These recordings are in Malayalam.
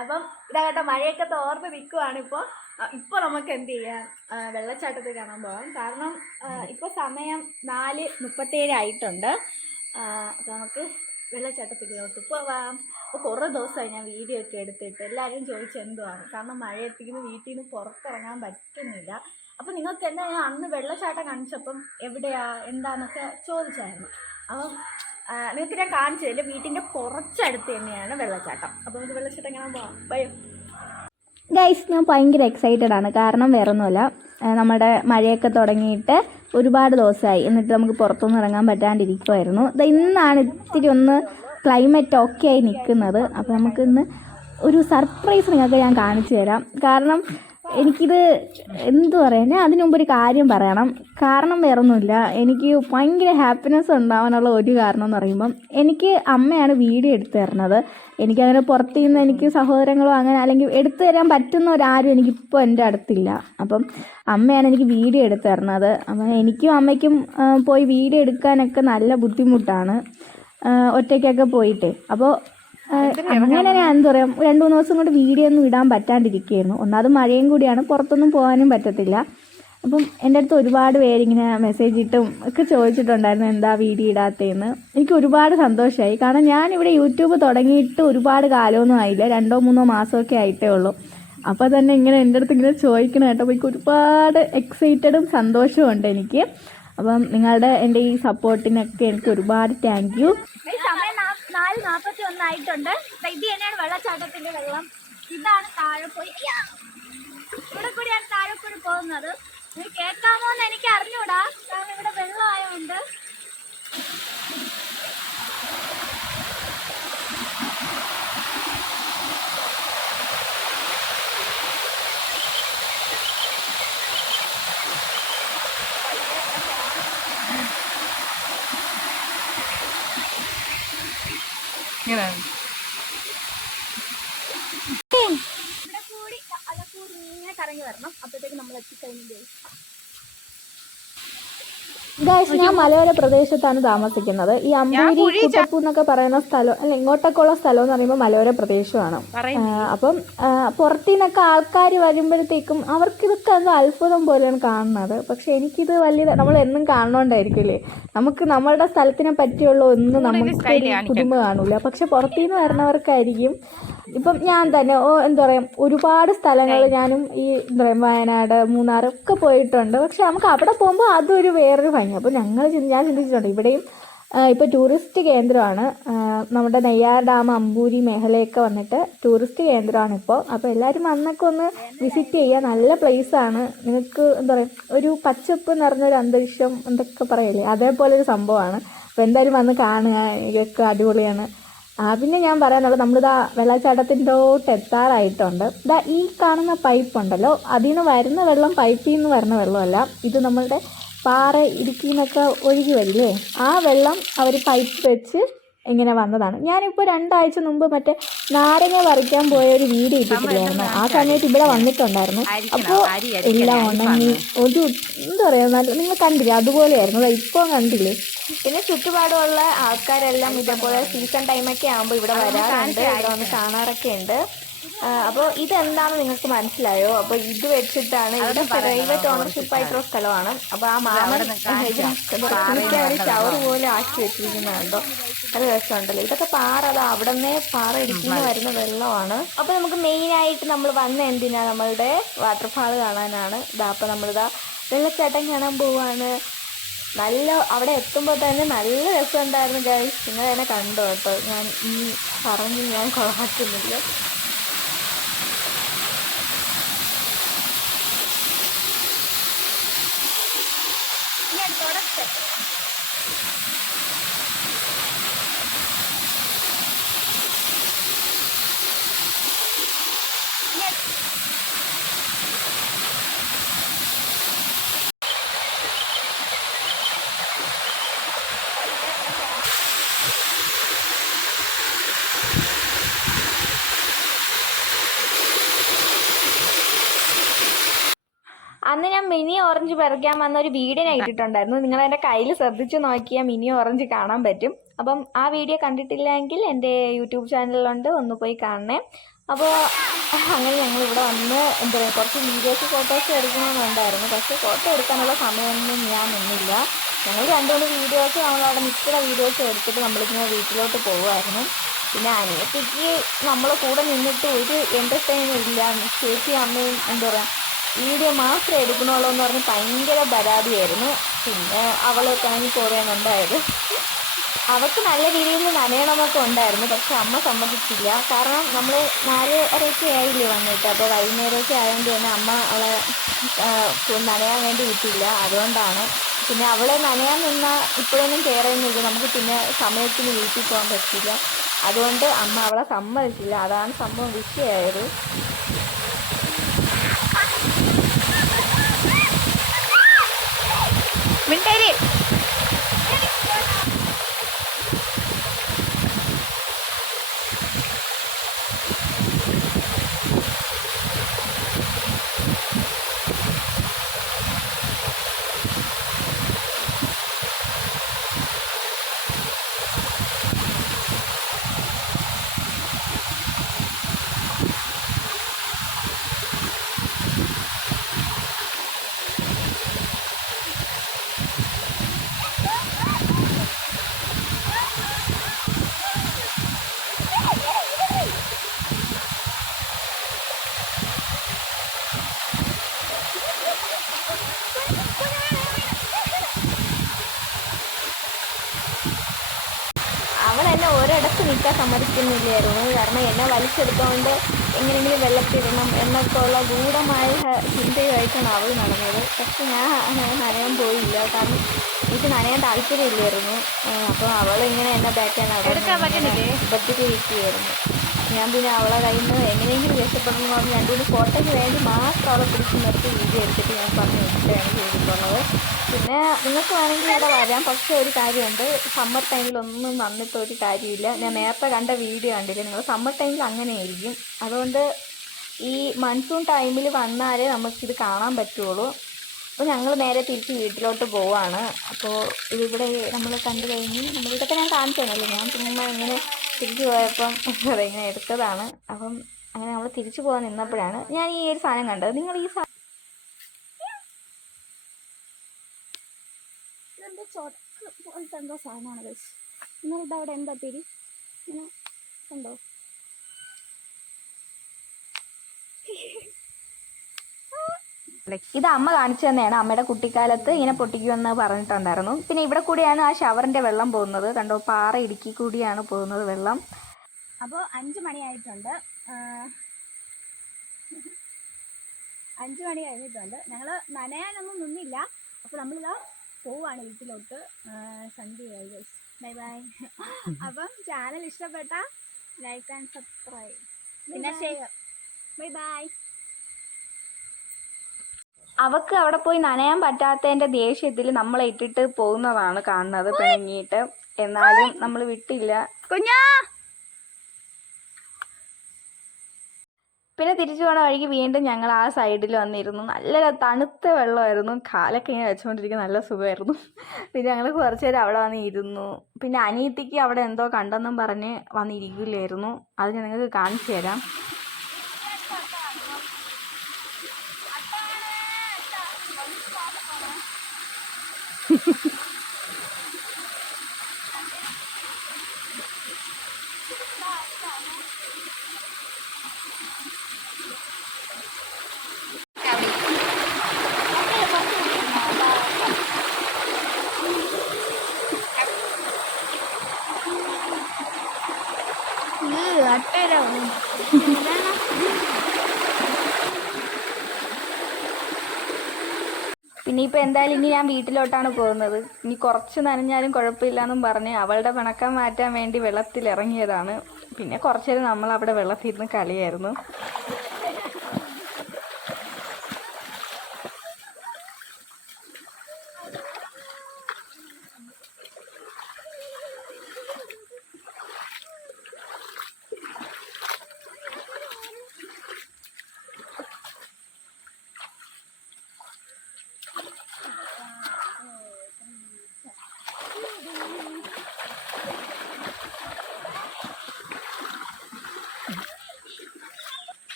അപ്പം ഇതാകട്ടെ കേട്ടോ മഴയൊക്കെ തോർന്ന് നിൽക്കുവാണ് ഇപ്പോൾ ഇപ്പോൾ നമുക്ക് എന്ത് ചെയ്യാം? വെള്ളച്ചാട്ടത്തിൽ കാണാൻ പോകാം കാരണം ഇപ്പോൾ സമയം നാല് മുപ്പത്തേഴ് ആയിട്ടുണ്ട്. അപ്പോൾ നമുക്ക് വെള്ളച്ചാട്ടത്തിലോട്ട് പോവാം. അപ്പോൾ കുറേ ദിവസമായി ഞാൻ വീഡിയോ ഒക്കെ എടുത്തിട്ട് എല്ലാവരും ചോദിച്ചു എന്തുവാണ്? കാരണം മഴയത്തിന്ന് വീട്ടിൽ നിന്ന് പുറത്തിറങ്ങാൻ പറ്റുന്നില്ല. അപ്പോൾ നിങ്ങൾക്ക് എന്താ ഞാൻ അന്ന് വെള്ളച്ചാട്ടം കാണിച്ചപ്പം എവിടെയാ? എന്താന്നൊക്കെ ചോദിച്ചായിരുന്നു. അപ്പം നിങ്ങൾക്ക് ഞാൻ കാണിച്ചു തരില്ല വീട്ടിന്റെ കുറച്ചടുത്ത് തന്നെയാണ് വെള്ളച്ചാട്ടം. അപ്പോൾ നമുക്ക് വെള്ളച്ചാട്ടം കാണാൻ പോവാം. ബൈ. ഗൈസ് ഞാൻ ഭയങ്കര എക്സൈറ്റഡ് ആണ്. കാരണം വേറെ ഒന്നുമല്ല നമ്മുടെ മഴയൊക്കെ തുടങ്ങിയിട്ട് ഒരുപാട് ദിവസമായി. എന്നിട്ട് നമുക്ക് പുറത്തൊന്നും ഇറങ്ങാൻ പറ്റാണ്ടിരിക്കുമായിരുന്നു ഇന്നാണ് ഇത്തിരി ഒന്ന് ക്ലൈമറ്റ് ഓക്കെ ആയി നിൽക്കുന്നത്. അപ്പോൾ നമുക്ക് ഇന്ന് ഒരു സർപ്രൈസ് നിങ്ങൾക്ക് ഞാൻ കാണിച്ചു തരാം. കാരണം എനിക്കിത് എന്തു പറയാൻ അതിനു മുമ്പ് ഒരു കാര്യം പറയണം. കാരണം വേറൊന്നുമില്ല. എനിക്ക് ഭയങ്കര ഹാപ്പിനെസ് ഉണ്ടാവാനുള്ള ഒരു കാരണം എന്ന് പറയുമ്പം എനിക്ക് അമ്മയാണ് വീഡിയോ എടുത്തു തരുന്നത് എനിക്കങ്ങനെ പുറത്തു നിന്ന് എനിക്ക് സഹോദരങ്ങളോ അങ്ങനെ അല്ലെങ്കിൽ എടുത്തു തരാൻ പറ്റുന്ന ഒരാരും എനിക്കിപ്പോൾ എന്റെ അടുത്തില്ല. അപ്പം അമ്മയാണ് എനിക്ക് വീഡിയോ എടുത്തു തരുന്നത് അപ്പം എനിക്കും അമ്മയ്ക്കും പോയി വീഡിയോ എടുക്കാനൊക്കെ നല്ല ബുദ്ധിമുട്ടാണ്. ഒറ്റയ്ക്കൊക്കെ പോയിട്ട്. അപ്പോൾ അങ്ങനെ ഞാൻ എന്താ പറയുക രണ്ട് മൂന്ന് ദിവസം കൊണ്ട് വീഡിയോ ഒന്നും ഇടാൻ പറ്റാണ്ടിരിക്കുകയായിരുന്നു. ഒന്നാമത് മഴയും കൂടിയാണ്. പുറത്തൊന്നും പോകാനും പറ്റത്തില്ല. അപ്പം എന്റെ അടുത്ത് ഒരുപാട് പേരിങ്ങനെ മെസ്സേജ് ഇട്ടും ഒക്കെ ചോദിച്ചിട്ടുണ്ടായിരുന്നു എന്താ വീഡിയോ ഇടാത്തതെന്ന്? എനിക്ക് ഒരുപാട് സന്തോഷമായി. കാരണം ഞാൻ ഇവിടെ യൂട്യൂബ് തുടങ്ങിയിട്ട് ഒരുപാട് കാലമൊന്നും ആയില്ല. രണ്ടോ മൂന്നോ മാസമൊക്കെ ആയിട്ടേ ഉള്ളൂ. അപ്പോൾ തന്നെ ഇങ്ങനെ എന്റെ അടുത്ത് ഇങ്ങനെ ചോദിക്കണം കേട്ടോ അപ്പോൾ എനിക്ക് ഒരുപാട് എക്സൈറ്റഡും സന്തോഷവും ഉണ്ട് എനിക്ക്. അപ്പം നിങ്ങളുടെ എന്റെ ഈ സപ്പോർട്ടിനൊക്കെ എനിക്ക് ഒരുപാട് താങ്ക് യു സമയം നാല് നാൽപ്പത്തി ഒന്നായിട്ടുണ്ട് ഇത് തന്നെയാണ് വെള്ളച്ചാട്ടത്തിന്റെ വെള്ളം. ഇതാണ് താഴെ പോയി അയ്യാ. ഇവിടെ കൂടിയാണ് താഴെ കൂടി പോകുന്നത്. ഇത് കേൾക്കാമോ എന്ന് എനിക്ക് അറിഞ്ഞൂടാ. കാരണം ഇവിടെ വെള്ളം ഇങ്ങനെ. ഇവിടെ കൂടി അല്ല കൂടി ഇങ്ങനെ കറങ്ങി വരണം. അപ്പോഴത്തേക്ക് നമ്മൾ എത്തിക്കഴിഞ്ഞു ഗൈസ് ഞാൻ മലയോര പ്രദേശത്താണ് താമസിക്കുന്നത്. ഈ അമ്പൂരി കുട്ടപ്പു എന്നൊക്കെ പറയുന്ന സ്ഥലം അല്ല ഇങ്ങോട്ടൊക്കെ ഉള്ള സ്ഥലം എന്ന് പറയുമ്പോൾ മലയോര പ്രദേശമാണ്. അപ്പം പുറത്തുനിന്നൊക്കെ ആൾക്കാർ വരുമ്പോഴത്തേക്കും അവർക്ക് ഇതൊക്കെ എന്തോ അത്ഭുതം പോലെയാണ് കാണുന്നത്. പക്ഷെ എനിക്കിത് വലിയ നമ്മൾ എന്നും കാണണോണ്ടായിരിക്കില്ലേ? നമുക്ക് നമ്മളുടെ സ്ഥലത്തിനെ പറ്റിയുള്ള ഒന്നും നമുക്ക് പുതുമ കാണൂല. പക്ഷെ പുറത്തുനിന്ന് വരുന്നവർക്കായിരിക്കും ഇപ്പം ഞാൻ തന്നെ ഓ എന്താ പറയാ ഒരുപാട് സ്ഥലങ്ങൾ ഞാനും ഈ എന്താ പറയാ വയനാട് മൂന്നാർ ഒക്കെ പോയിട്ടുണ്ട്. പക്ഷെ നമുക്ക് അവിടെ പോകുമ്പോൾ അതൊരു വേറൊരു ഭംഗി. അപ്പോൾ ഞങ്ങൾ ഞാൻ ചിന്തിച്ചിട്ടുണ്ട് ഇവിടെയും ഇപ്പോൾ ടൂറിസ്റ്റ് കേന്ദ്രമാണ്. നമ്മുടെ നെയ്യാർ ഡാം അമ്പൂരി മേഖലയൊക്കെ വന്നിട്ട് ടൂറിസ്റ്റ് കേന്ദ്രമാണ് ഇപ്പോൾ അപ്പോൾ എല്ലാവരും വന്നൊക്കെ ഒന്ന് വിസിറ്റ് ചെയ്യുക. നല്ല പ്ലേസ് ആണ് നിങ്ങൾക്ക് എന്താ പറയുക ഒരു പച്ചപ്പ് നിറഞ്ഞൊരു അന്തരീക്ഷം എന്തൊക്കെ പറയല്ലേ? അതേപോലെ ഒരു സംഭവമാണ്. അപ്പോൾ എന്തായാലും വന്ന് കാണുക. ഇതൊക്കെ അടിപൊളിയാണ്. പിന്നെ ഞാൻ പറയാനുള്ളത് നമ്മളിതാ വെള്ളച്ചാട്ടത്തിന്റോട്ട് എത്താറായിട്ടുണ്ട്. ഇതാ ഈ കാണുന്ന പൈപ്പ് ഉണ്ടല്ലോ അതിൽ നിന്ന് വരുന്ന വെള്ളം പൈപ്പിൽ നിന്ന് വരുന്ന വെള്ളമല്ല ഇത് നമ്മളുടെ പാറ ഇടുക്കിന്നൊക്കെ ഒഴുകി വരില്ലേ? ആ വെള്ളം അവർ പൈപ്പ് വെച്ച് ഇങ്ങനെ വന്നതാണ്. ഞാനിപ്പോൾ രണ്ടാഴ്ച മുമ്പ് മറ്റേ നാരങ്ങ പറിക്കാൻ പോയ ഒരു വീഡിയോ ഇട്ടിട്ടില്ലായിരുന്നു ആ സമയത്ത് ഇവിടെ വന്നിട്ടുണ്ടായിരുന്നു. അപ്പോൾ എല്ലാം ഉണങ്ങി. ഒരു എന്താ പറയുക നല്ല നിങ്ങൾ കണ്ടില്ലേ? അതുപോലെയായിരുന്നു. ഇപ്പോൾ കണ്ടില്ലേ? പിന്നെ ചുറ്റുപാടുമുള്ള ആൾക്കാരെല്ലാം ഇതേപോലെ സീസൺ ടൈമൊക്കെ ആകുമ്പോൾ ഇവിടെ വരാറുണ്ട്. ഇവിടെ വന്ന് കാണാറൊക്കെ ഉണ്ട് അപ്പോൾ ഇതെന്താണെന്ന് നിങ്ങൾക്ക് മനസ്സിലായോ? അപ്പോൾ ഇത് വെച്ചിട്ടാണ് ഇവിടെ പ്രൈവറ്റ് ഓണർഷിപ്പ് ആയിട്ടുള്ള സ്ഥലമാണ്. അപ്പോൾ ആ മാമൻ ഒരു ഷവർ പോലെ ആക്കി വെച്ചിരിക്കുന്നുണ്ടോ നല്ല രസമുണ്ടല്ലോ. ഇതൊക്കെ പാറ അതാ അവിടെ നിന്നേ പാറ ഇടിക്കുന്ന വരുന്ന വെള്ളമാണ്. അപ്പോൾ നമുക്ക് മെയിനായിട്ട് നമ്മൾ വന്ന എന്തിനാ? നമ്മളുടെ വാട്ടർഫാൾ കാണാനാണ്. ഇതാ അപ്പോൾ നമ്മളിതാ വെള്ളച്ചാട്ടം കാണാൻ പോവാണ്. നല്ല അവിടെ എത്തുമ്പോൾ തന്നെ നല്ല രസമുണ്ടായിരുന്നു ഗൈസ് നിങ്ങൾ തന്നെ കണ്ടോ? കേട്ടോ ഞാൻ ഈ പറഞ്ഞ് ഞാൻ കുഴപ്പമില്ല അന്ന് ഞാൻ മിനി ഓറഞ്ച് പറിക്കാൻ വന്ന ഒരു വീഡിയോ ഇട്ടിട്ടുണ്ടായിരുന്നു. നിങ്ങൾ എന്റെ കയ്യിൽ ശ്രദ്ധിച്ചു നോക്കിയാൽ മിനി ഓറഞ്ച് കാണാൻ പറ്റും. അപ്പം ആ വീഡിയോ കണ്ടിട്ടില്ലെങ്കിൽ എന്റെ യൂട്യൂബ് ചാനലിലുണ്ട് ഒന്ന് പോയി കാണണേ. അപ്പോൾ അങ്ങനെ ഞങ്ങൾ ഇവിടെ വന്ന് എന്താ പറയുക കുറച്ച് വീഡിയോസ് ഫോട്ടോസ് എടുക്കണമെന്നുണ്ടായിരുന്നു. പക്ഷേ ഫോട്ടോ എടുക്കാനുള്ള സമയമൊന്നും ഞാൻ നിന്നില്ല. ഞങ്ങൾ രണ്ട് മൂന്ന് വീഡിയോസ് നമ്മളവിടെ നിൽക്കുന്ന വീഡിയോസ് എടുത്തിട്ട് നമ്മളിങ്ങനെ വീട്ടിലോട്ട് പോകുമായിരുന്നു പിന്നെ അനിയത്തിക്ക് നമ്മൾ കൂടെ നിന്നിട്ട് ഒരു എന്റർടൈനും ഇല്ല. ചേച്ചി അമ്മയും എന്താ പറയുക വീഡിയോ മാത്രം എടുക്കണുള്ളൂ എന്ന് പറഞ്ഞ് ഭയങ്കര പരാതിയായിരുന്നു. പിന്നെ പിണങ്ങി പോവുകയാണുണ്ടായത് അവൾക്ക് നല്ല രീതിയിൽ നനയണമെന്നൊക്കെ ഉണ്ടായിരുന്നു പക്ഷെ അമ്മ സമ്മതിച്ചില്ല. കാരണം നമ്മൾ നാലരയൊക്കെ ആയില്ലേ വന്നിട്ട് അപ്പോൾ വൈകുന്നേരമൊക്കെ ആയതുകൊണ്ട് തന്നെ അമ്മ അവളെ നനയാൻ വേണ്ടി വിട്ടില്ല. അതുകൊണ്ടാണ്. പിന്നെ അവളെ നനയാൻ നിന്നാൽ ഇപ്പോഴൊന്നും കയറുന്നില്ല നമുക്ക് പിന്നെ സമയത്തിന് വീട്ടിൽ പോകാൻ പറ്റില്ല. അതുകൊണ്ട് അമ്മ അവളെ സമ്മതിച്ചില്ല. അതാണ് സംഭവം വിഷയമായത്. วินไปดิ നിൽക്കാൻ കാരണം എന്നെ വലിച്ചെടുത്തുകൊണ്ട് എങ്ങനെയെങ്കിലും വെള്ളത്തിടണം എന്നൊക്കെ ഉള്ള ഗൂഢമായ ചിന്തയുമായിട്ടാണ് അവൾ നടന്നത്. പക്ഷെ ഞാൻ നനയാൻ പോയില്ല. കാരണം എനിക്ക് നനയാൻ താല്പര്യമില്ലായിരുന്നു. അപ്പോൾ അവൾ ഇങ്ങനെ എന്നെ ബാക്കാൻ ബദ്ധിട്ടിരിക്കുകയായിരുന്നു ഞാൻ പിന്നെ അവളെ കയ്യിൽ നിന്ന് എങ്ങനെയെങ്കിലും രക്ഷപ്പെടണം എന്ന് പറഞ്ഞ് രണ്ടുകൂടി ഫോട്ടോയ്ക്ക് വേണ്ടി മാത്രം അവളെ പിടിച്ച് നിർത്തി വീഡിയോ എടുത്തിട്ട് ഞാൻ പറഞ്ഞു വെച്ചിട്ടാണ് ചെയ്തിട്ടുള്ളത്. പിന്നെ നിങ്ങൾക്ക് വേണമെങ്കിൽ ഇവിടെ വരാം. പക്ഷേ ഒരു കാര്യമുണ്ട്. സമ്മർ ടൈമിലൊന്നും വന്നിട്ട് ഒരു കാര്യമില്ല. ഞാൻ നേരത്തെ കണ്ട വീഡിയോ കണ്ടില്ല? നിങ്ങൾ സമ്മർ ടൈമിൽ അങ്ങനെയായിരിക്കും. അതുകൊണ്ട് ഈ മൺസൂൺ ടൈമിൽ വന്നാലേ നമുക്കിത് കാണാൻ പറ്റുള്ളൂ. അപ്പോൾ ഞങ്ങൾ നേരെ തിരിച്ച് വീട്ടിലോട്ട് പോവാണ്. അപ്പോൾ ഇതിവിടെ നമ്മൾ കണ്ടു കഴിഞ്ഞ്. നമ്മൾ ഇതൊക്കെ ഞാൻ കാണിച്ചു തന്നല്ലോ ഞാൻ ചുമ്മാ ഇങ്ങനെ തിരിച്ചു പോയപ്പം ഇങ്ങനെ എടുത്തതാണ്. അപ്പം അങ്ങനെ നമ്മൾ തിരിച്ചു പോകാൻ നിന്നപ്പോഴാണ് ഞാൻ ഈ ഒരു സാധനം കണ്ടത്. നിങ്ങൾ ഈ സാധനം എന്തോ സാധനമാണ് അവിടെ എന്താ ഇത് അമ്മ കാണിച്ചു തന്നെയാണ്. അമ്മയുടെ കുട്ടിക്കാലത്ത് ഇങ്ങനെ പൊട്ടിക്കുമെന്ന് പറഞ്ഞിട്ടുണ്ടായിരുന്നു. പിന്നെ ഇവിടെ കൂടിയാണ് ആ ഷവറിന്റെ വെള്ളം പോകുന്നത്. കണ്ടോ പാറ ഇടുക്കി കൂടിയാണ് പോകുന്നത് വെള്ളം. അപ്പോൾ അഞ്ച് മണിയായിട്ടുണ്ട് അഞ്ച് മണി കഴിഞ്ഞിട്ടുണ്ട്. ഞങ്ങൾ നനയാനൊന്നും നിന്നില്ല. അപ്പോൾ നമ്മളിതാ പോവാണ് വീട്ടിലോട്ട്. സന്ധ്യയായി ബൈ ബൈ അപ്പം ചാനൽ ഇഷ്ടപ്പെട്ട ലൈക്ക് ആൻഡ് സബ്സ്ക്രൈബ് പിന്നെ ഷെയർ ബൈ ബൈ അവക്ക് അവിടെ പോയി നനയാൻ പറ്റാത്തതിന്റെ ദേഷ്യത്തിൽ നമ്മളെ ഇട്ടിട്ട് പോകുന്നതാണ് കാണുന്നത് പിണങ്ങിയിട്ട് എന്നാലും നമ്മൾ വിട്ടില്ല. കുഞ്ഞാ! പിന്നെ തിരിച്ചു പോണ വഴിക്ക് വീണ്ടും ഞങ്ങൾ ആ സൈഡിൽ വന്നിരുന്നു. നല്ല തണുത്ത വെള്ളമായിരുന്നു. കാലൊക്കെ ഇങ്ങനെ വെച്ചുകൊണ്ടിരിക്കുന്ന നല്ല സുഖമായിരുന്നു. പിന്നെ ഞങ്ങൾ കുറച്ച് നേരം അവിടെ വന്ന് ഇരുന്നു. പിന്നെ അനിയത്തിക്ക് അവിടെ എന്തോ കണ്ടെന്നും പറഞ്ഞ് വന്നിരിക്കില്ലായിരുന്നു അത് ഞാൻ നിങ്ങൾക്ക് കാണിച്ചു തരാം. പിന്നെ എന്തായാലും ഇനി ഞാൻ വീട്ടിലോട്ടാണ് പോകുന്നത്. ഇനി കുറച്ച് നനഞ്ഞാലും കുഴപ്പമില്ലാന്നും പറഞ്ഞ് അവളുടെ പിണക്കം മാറ്റാൻ വേണ്ടി വെള്ളത്തിൽ ഇറങ്ങിയതാണ് പിന്നെ കുറച്ചേരം നമ്മൾ അവിടെ വെള്ളത്തിരുന്ന് കളിയായിരുന്നു.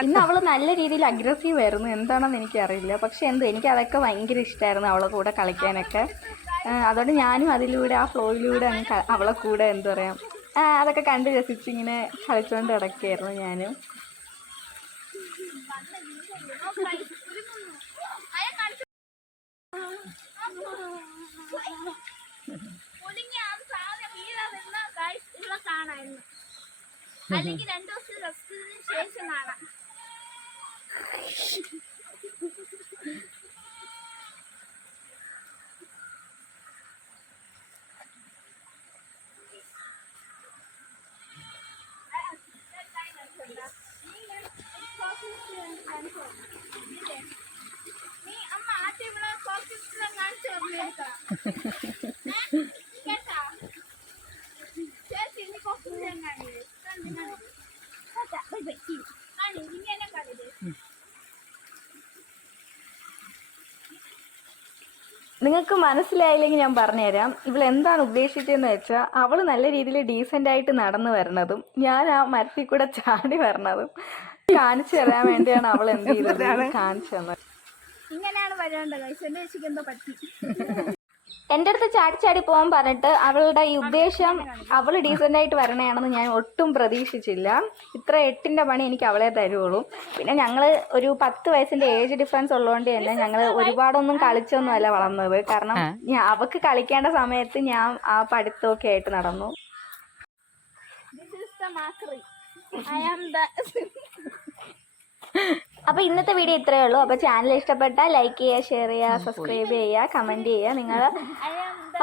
ഇന്ന് അവൾ നല്ല രീതിയിൽ അഗ്രസീവ് ആയിരുന്നു. എന്താണെന്ന് എനിക്കറിയില്ല. പക്ഷെ എന്തോ എനിക്ക് അതൊക്കെ ഭയങ്കര ഇഷ്ടമായിരുന്നു അവളെ കൂടെ കളിക്കാനൊക്കെ. അതുകൊണ്ട് ഞാനും അതിലൂടെ ആ ഫ്ലോയിലൂടെ അങ്ങ് അവളെ കൂടെ എന്താ പറയാ ആ, അതൊക്കെ കണ്ട് രസിച്ച് ഇങ്ങനെ കളിച്ചുകൊണ്ട് കിടക്കുകയായിരുന്നു ഞാനും. അല്ലെങ്കിൽ രണ്ടു ദിവസം റെസ്റ്റിന് ശേഷം കാണാം. നീ അമ്മ ആദ്യം ഇവിടെ കുറച്ച് ഇഷ്ടം കാണിച്ചു തന്നേക്കാം കേട്ടാ ചേച്ചി ഇനി കുറച്ച് ഇഷ്ടം കാണില്ലേ കേട്ടാ ബൈ ബൈ കാണി ഇനി എന്നെ കാണില്ലേ നിങ്ങൾക്ക് മനസ്സിലായില്ലെങ്കിൽ ഞാൻ പറഞ്ഞുതരാം. ഇവൾ എന്താണ് ഉദ്ദേശിച്ചതെന്ന് വെച്ചാൽ അവൾ നല്ല രീതിയിൽ ഡീസന്റ് ആയിട്ട് നടന്നു വരണതും ഞാൻ ആ മരത്തിൽ കൂടെ ചാടി വരണതും കാണിച്ചു തരാൻ വേണ്ടിയാണ് അവൾ എന്ത് ചെയ്തത്. കാണിച്ചു തന്നത്. ഇങ്ങനെയാണ് വരേണ്ടത് എന്തോ പറ്റി. എന്റെ അടുത്ത് ചാടി ചാടി പോകാൻ പറഞ്ഞിട്ട് അവളുടെ ഈ ഉദ്ദേശം അവൾ ഡീസന്റ് ആയിട്ട് വരണയാണെന്ന് ഞാൻ ഒട്ടും പ്രതീക്ഷിച്ചില്ല. ഇത്ര എട്ടിന്റെ പണി എനിക്ക് അവളെ തരുള്ളൂ. പിന്നെ ഞങ്ങൾ ഒരു പത്ത് വയസ്സിന്റെ ഏജ് ഡിഫറൻസ് ഉള്ളതുകൊണ്ട് തന്നെ ഞങ്ങൾ ഒരുപാടൊന്നും കളിച്ചൊന്നുമല്ല വളർന്നത്. കാരണം അവക്ക് അവൾക്ക് കളിക്കേണ്ട സമയത്ത് ഞാൻ ആ പഠിത്തമൊക്കെ ആയിട്ട് നടന്നു. The ആം ദ അപ്പോൾ ഇന്നത്തെ വീഡിയോ ഇത്രയേ ഉള്ളൂ. അപ്പോൾ ചാനൽ ഇഷ്ടപ്പെട്ടാൽ ലൈക്ക് ചെയ്യുക ഷെയർ ചെയ്യുക സബ്സ്ക്രൈബ് ചെയ്യുക കമന്റ് ചെയ്യുക നിങ്ങൾ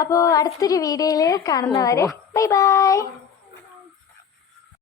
അപ്പോ അപ്പോൾ അടുത്തൊരു വീഡിയോയിൽ കാണുന്നവരെ ബൈ ബൈ